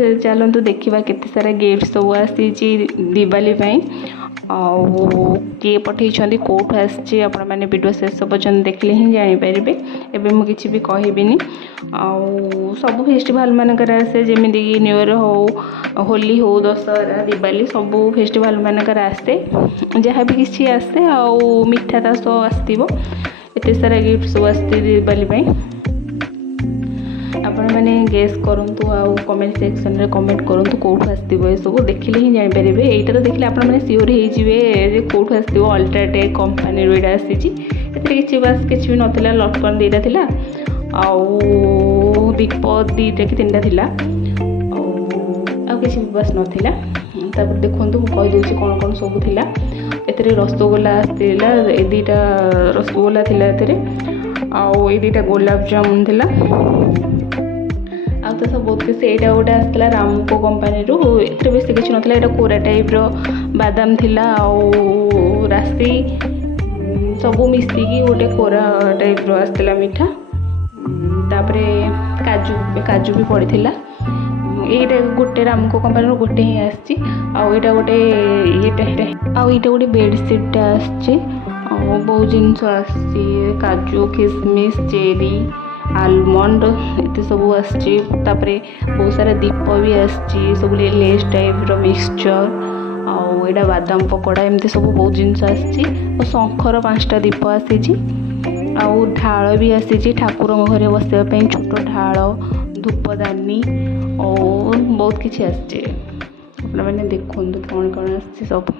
चलतु देखा केते सारा गिफ्ट सब आसी दिवाली किए पठे कौटू आसी आपण मैंने वीडियो शेष पर्यटन देखले ही जानीपारे। एवं मुझे किसी भी कहबिनी सब फेस्टिवल मानकर आसे जमीक न्यू ईयर हो होली हो दशहरा दिवाली सब फेस्टिवल मानकर आसे जहाँ भी किसी आसे आउ मिठा ता सब आसो एत सारा गिफ्ट सब आसती दिवाली। आपण मैंने गेस करूँ आउ कमेंट सेक्शन रे कमेंट करूँ कौटू आसो ये सब देखिले ही जानीपारे। यहाँ तो देखिले आपण मैंने सियोर हो कौटू आसो अल्ट्राटेक कंपनी यहाँ आसी किसी बास किसी भी नाला लटकन दीटा थी आउ दीप दीटा कि तीन टा किसी बास नाला देखो कहीदे कौन कौन सब थिला ए रसगोला आसला दीटा रसगोला थिला आउ ये दीटा गुलाब जामुन थिला आ तो सब बहुत किसी यहाँ गोटे आसला रामको कंपनी ए बेस किसी ना यहाँ कोरा टाइप बादाम थिला आउ राशि सब मिसिकी गोटे कोरा टाइप आसला मीठा तापरे काजू काजू भी पड़ी थिला। ये गोटे रामको कंपनी गोटे ही आसी आईटा गोटे ये गोटे बेडसीट आसी बहुत जिनस आसी काजू किसमिश चेरी आलमंड ये सब आसी बहुत सारा दीप भी आसी सब लेस टाइप मिक्सचर आईटा बादाम पकोड़ा एमती सब बहुत जिनस आसी शंखर 5टा दीप आसी आउ ढाल भी आसी ठाकुर घरे बसवाई छोट ढाल धूपदानी और बहुत किसी आसने देखो कौन कौन आस सब।